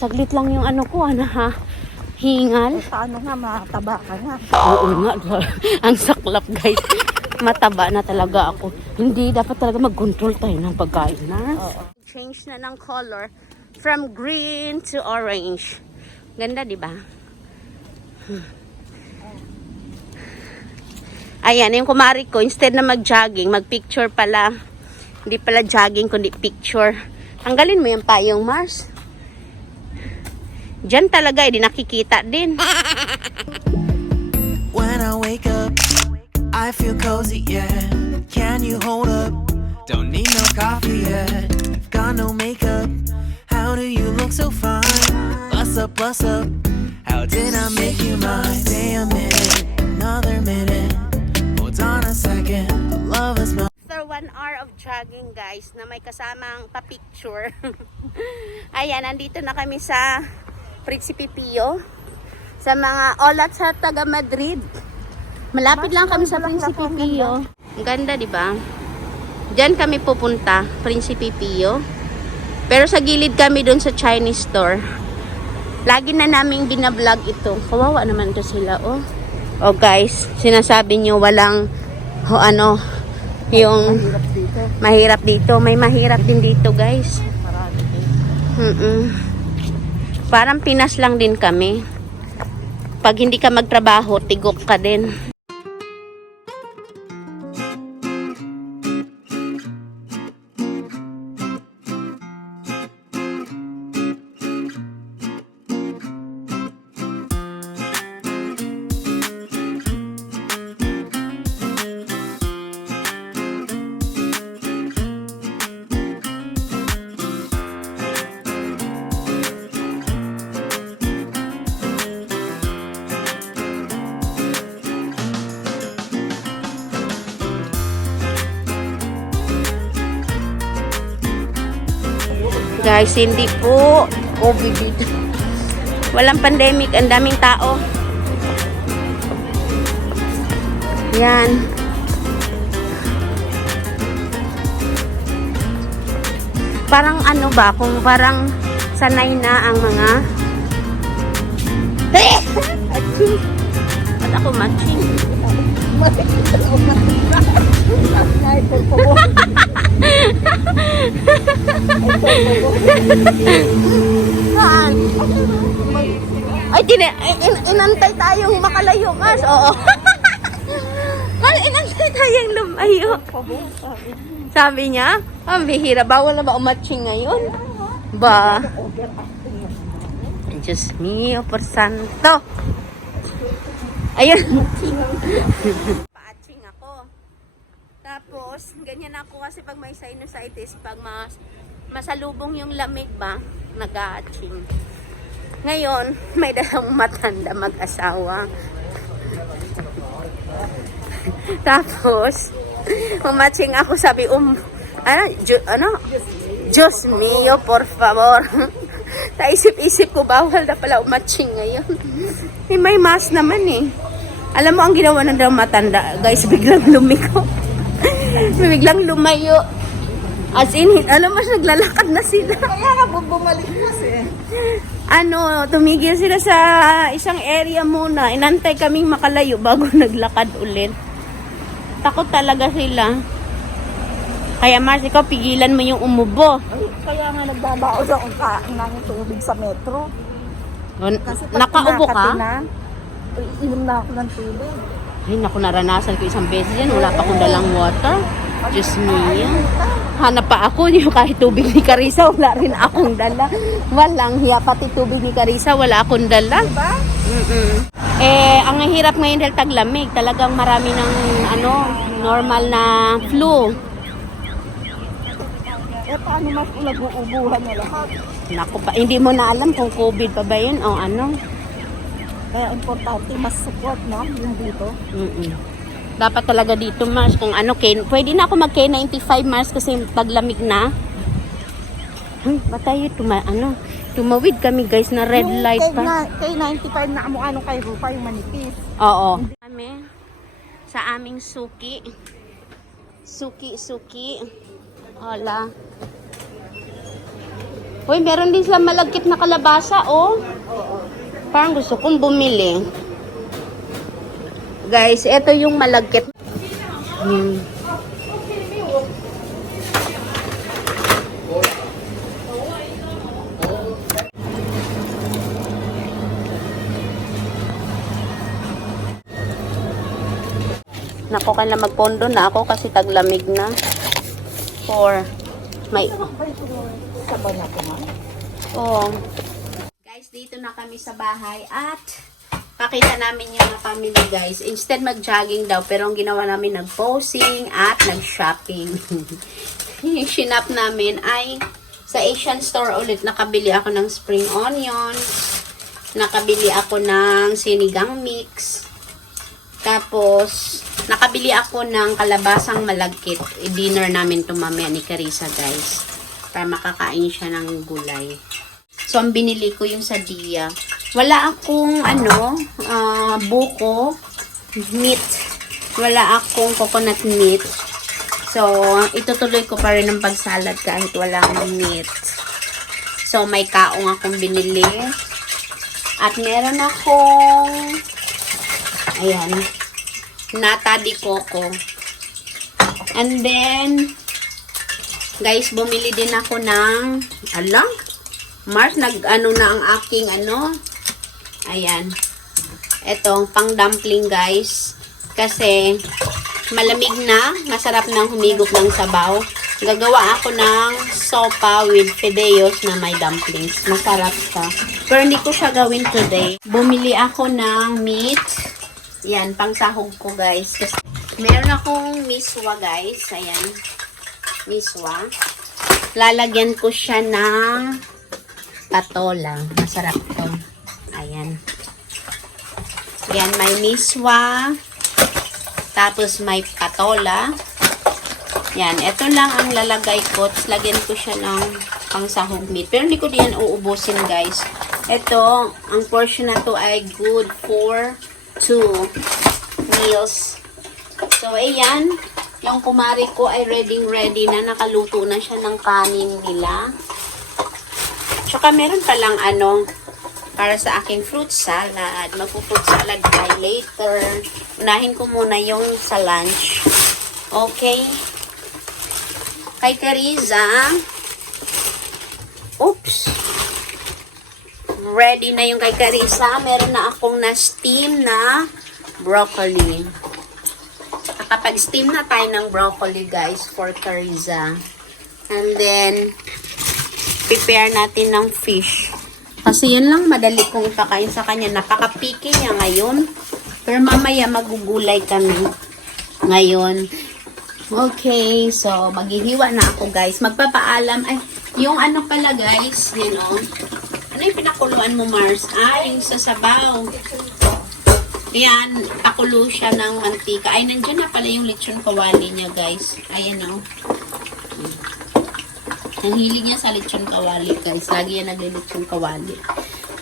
Saglit lang yung ano ko, ha? Hingal. Paano nga, mataba ka nga. Oo nga. Ang saklap, guys. Mataba na talaga ako. Hindi, dapat talaga mag-control tayo ng pagkain, Mars. Change na ng color from green to orange. Ganda, di ba? Ayan, yung kumari ko, instead na mag-jogging, mag-picture pala. Hindi pala jogging, kundi picture. Tanggalin mo yung payong, Mars. Diyan talaga, di nakikita din. When I wake up, I feel cozy, yeah. Can you hold up? Don't need no coffee yet. Got no makeup. How do you look so fine? Bust up, bust up. How did I make you mine? Stay a minute, another minute. Hold on a second. The love is mine. After 1 hour of jogging, guys, na may kasamang pa-picture. Ayan, nandito na kami sa Príncipe Pio. Sa mga olat sa taga Madrid. Malapit lang kami sa Príncipe Pio. Ang ganda, di ba? Diyan kami pupunta, Príncipe Pio. Pero sa gilid kami doon sa Chinese store. Lagi na naming binablog ito. Kawawa naman to sila, oh. Oh, guys, sinasabi nyo walang yung mahirap dito. May mahirap din dito, guys. Parang Pinas lang din kami. Pag hindi ka magtrabaho, tigok ka din. Guys, hindi po COVID dito. Walang pandemic, ang daming tao. Yan. Parang ano ba, kung parang sanay na ang mga Ba't ako matching? Ay, inantay tayong makalayo, Mars. Oo. Ay, inantay tayong lumayo. Sabi niya, ang bihira. Bawal na ba umatching ngayon? Ba? Diyos mio, por santo. Ayun. Pa-atching ako. Tapos, ganyan ako kasi pag may sinusitis, pag masalubong yung lamig ba, nag-atching. Ngayon, may dalang matanda mag-asawa. Tapos, umatching ako, sabi, Diyos mio, por favor. Naisip-isip ko, bawal na pala umatching ngayon. May mask naman eh. Alam mo, ang ginawa ng dalang matanda, guys, biglang lumiko. Biglang lumayo. As in, alam mo, naglalakad na sila. Kaya nga, bumalik kasi. Tumigil sila sa isang area muna. Inantay kaming makalayo bago naglakad ulit. Takot talaga sila. Kaya Mars, ikaw pigilan mo yung umubo. Ay, kaya nga nagbabaon akong kain ng tubig sa metro. Kasi Nakaubo ka? Inom na ako ng tubig. Ay, naku, naranasan ko isang beses yan. Wala pa akong dalang water. Diyos mio. Hanap pa ako yung kahit tubig ni Carissa, wala rin akong dala. Walang hiya, pati tubig ni Carissa, wala akong dala. Diba? Ang hirap ngayon dahil taglamig. Talagang marami ng normal na flu. Paano mas nag-uubuhan na lahat? Naku pa, hindi mo na alam kung COVID pa ba yun o ano. Kaya importante, mas support, no? Yung dito. Dapat talaga dito, Mars, kung pwede na ako mag K95, Mars, kasi taglamig na. Ba't tayo tumawid kami, guys, na red light pa. Kay 95 na ano kay Rupa, yung manipis. Oo. Kami sa aming suki. Suki. Hola. Uy, meron din sila malagkit na kalabasa, oh. Parang gusto kong bumili. Guys, ito yung malagkit. Nako, kaya magpondo na ako kasi taglamig na. For may... Sabay na po, ma'am. Oh. Guys, dito na kami sa bahay at pakita namin yung family, guys. Instead mag-jogging daw, pero ang ginawa namin nag-posing at nag-shopping. Yung shinap namin ay sa Asian store ulit. Nakabili ako ng spring onions. Nakabili ako ng sinigang mix. Tapos, nakabili ako ng kalabasang malagkit. I-dinner namin to mamaya ni Carissa, guys. Para makakain siya ng gulay. So, ang binili ko yung sa Dia. Wala akong, buko, meat. Wala akong coconut meat. So, itutuloy ko pa rin ang pagsalad kahit walang meat. So, may kaong akong binili. At meron akong ayan, nata de coco. And then, guys, bumili din ako ng, Mars, nag-ano na ang aking, ayan. Ito, pang dumpling, guys. Kasi, malamig na, masarap nang humigop ng sabaw. Gagawa ako ng sopa with fideos na may dumplings. Masarap siya. Pero hindi ko siya gawin today. Bumili ako ng meat. Yan, pang sahog ko, guys. Kasi meron akong miswa, guys. Ayan. Miswa. Lalagyan ko siya ng patola. Masarap to. Ayan. Ayan, may miswa. Tapos may patola. Yan, ito lang ang lalagay ko. Tapos lagyan ko siya ng pang sahog meat. Pero hindi ko diyan uubusin, guys. Ito, ang portion na to ay good for 2 meals. So, ayan. Yung kumari ko ay ready na. Nakaluto na siya ng kanin nila. Tsaka meron palang para sa aking fruit salad. Magpo-fruit salad tayo later. Unahin ko muna yung sa lunch. Okay. Kay Carissa. Oops. Ready na yung kay Carissa. Meron na akong na-steam na broccoli. Kapag steam na tayo ng broccoli, guys, for Carissa. And then, prepare natin ng fish. Kasi yun lang madali kong ipakain sa kanya. Napaka-picky niya ngayon. Pero mamaya magugulay kami ngayon. Okay, so maghihiwa na ako, guys. Magpapaalam. Ay, yung pala, guys, ano yung pinakuluan mo, Mars? Yung sa sabaw. Yan, pakulo siya ng mantika. Ay, nandiyan na pala yung lechon kawali niya, guys. Ayan, Ang hilig niya sa lechon kawali, guys. Lagi yan naglilechon kawali.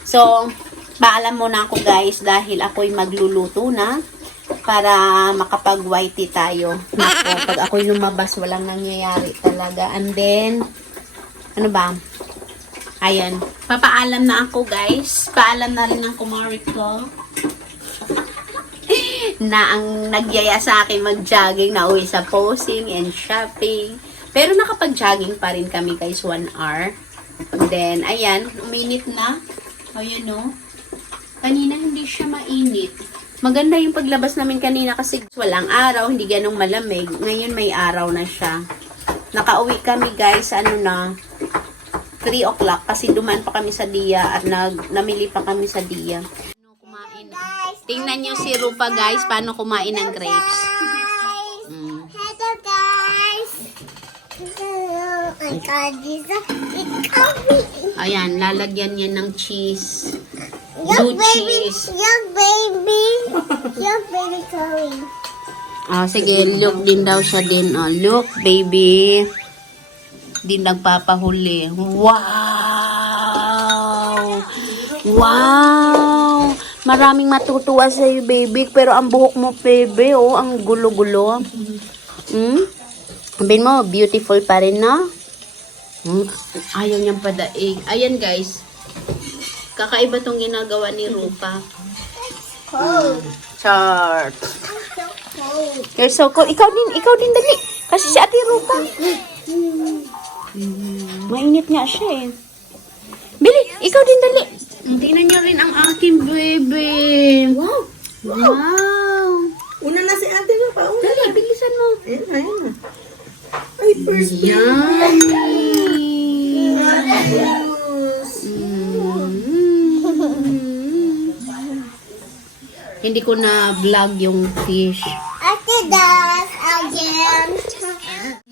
So, paalam muna ako, guys, dahil ako'y magluluto na para makapag-whitey tayo. Nako, pag ako'y lumabas, walang nangyayari talaga. And then, Ayan. Papaalam na ako, guys. Paalam na rin ang kumari ko na ang nagyaya sa akin mag-jogging na uwi sa posing and shopping. Pero nakapag-jogging pa rin kami, guys, 1 hour. And then, ayan, uminit na. Ayan, Kanina hindi siya mainit. Maganda yung paglabas namin kanina kasi walang araw, hindi ganong malamig. Ngayon may araw na siya. Nakauwi kami, guys, 3 o'clock kasi dumaan pa kami sa Dia at namili pa kami sa Dia. Kumain. Tingnan nyo si Rupa, guys, paano kumain ng grapes. Hello guys! Ayan, lalagyan niya ng cheese. Your Blue baby, cheese. your baby coming. Sige, look din daw siya din. Look, baby. Di nagpapahuli. Wow! Wow! Maraming matutuwa sa iyo, baby. Pero ang buhok mo, baby, ang gulo-gulo. Sabihin mo, beautiful pa rin, no? Ayaw niyang padaig. Ayan guys. Kakaiba tong ginagawa ni Rupa. Cold. Chart. So cold. You're so cold. Ikaw din dali. Kasi si Ate Rupa. Mainit nga siya eh. Bili, ikaw din dali. Tingnan niyo rin ang aking baby. Wow. Wow. Una na si ate mo pa. Una. Dali, bilisan mo. Ayun na, ayun na. Ay, first Hindi ko na vlog yung fish. After that, again.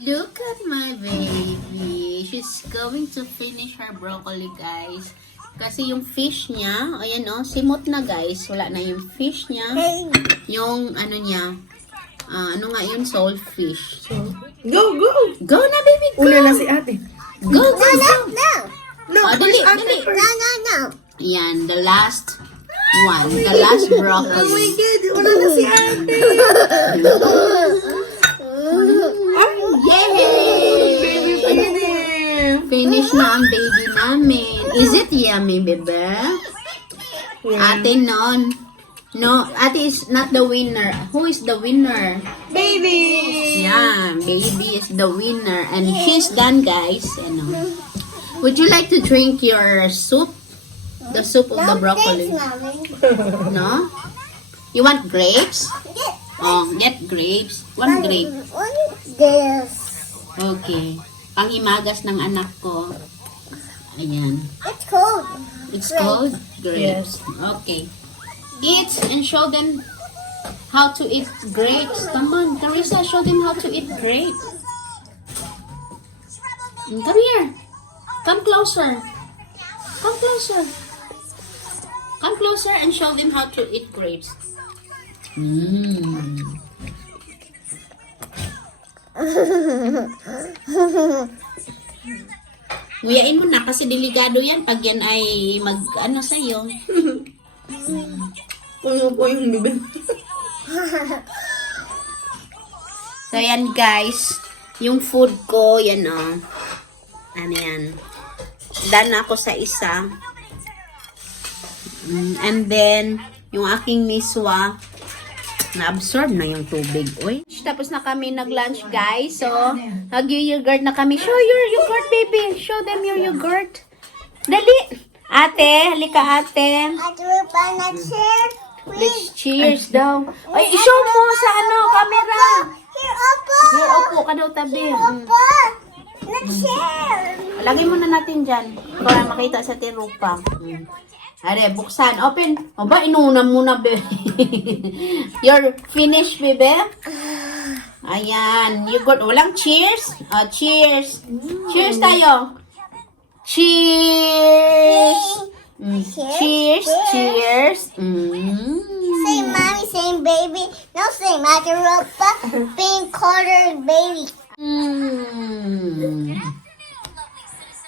Look at my baby. She's going to finish her broccoli, guys. Kasi yung fish niya, ayan o, simot na guys. Wala na yung fish niya. Yung ano niya, ano nga yun, saltfish. Go, go. Go na baby, go! Una na si ate. Go, go, go! No. No, Ah, dali, first ate dali. first. No. Ayan, the last one. The last Oh my broccoli. God, una na si ate. Yay! Baby, finish. Finish na ang baby namin. Is it yummy, bebe? Ate, non. No, ate is not the winner. Who is the winner? Baby. Yeah, baby is the winner. And she's done, guys. Ano. Would you like to drink your soup? The soup of the broccoli. Mommy. No? You want grapes? Oh, get grapes. One grape. What is this? Okay. Panghimagas ng anak ko. Ayan. It's cold. It's called grapes. Okay. Eat and show them how to eat grapes. Come on, Teresa, show them how to eat grapes. Come here. Come closer. Come closer. Come closer and show them how to eat grapes. Mm. Nguyain mo na kasi delikado yan pag yan ay mag-ano sa'yo. Puyo po yung bibig. So, yan guys. Yung food ko, yan o. Ano yan. Done ako sa isa. And then, yung aking miswa, na-absorb na yung tubig. Uy. Tapos na kami nag-lunch, guys. So, nag-yogurt na kami. Show your yogurt, baby. Show them your yogurt. Dali. Ate, halika ate. I do it by my chair. Let's cheers daw. Ay, i-show mo sa ano, camera. Here, Opo. Here, upo ka daw tabi. Opo. The chair. Lagay muna natin dyan para makita sa tirupa. Are, buksan. Open. O ba, inuna muna, bebe. You're finished, bebe? Ayan. You got, walang cheers? Cheers. Cheers tayo. Cheers. Cheers. Cheers. Say mommy, say baby. No, say Macaropa. Being quarter baby.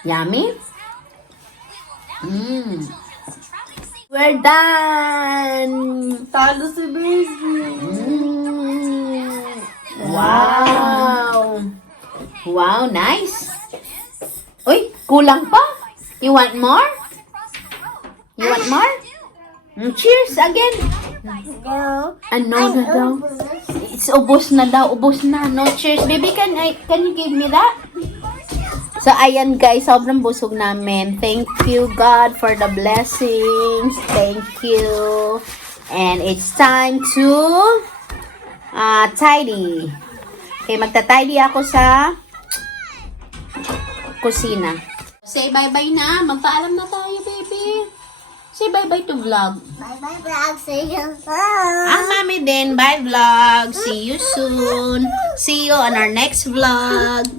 Yummy? We're done! Talo si baby. Wow! Wow, nice! Uy, kulang pa? You want more? You want more? Cheers again! No. Ano na daw? It's ubos na daw, ubos na. No cheers. Baby, can you give me that? So, ayan guys, sobrang busog namin. Thank you God for the blessings. Thank you. And it's time to tidy. Okay, magta-tidy ako sa kusina. Say bye-bye na. Magpaalam na tayo, baby. Say bye-bye to vlog. Bye-bye, vlog. See you soon. Ang mami din. Bye vlog. See you soon. See you on our next vlog.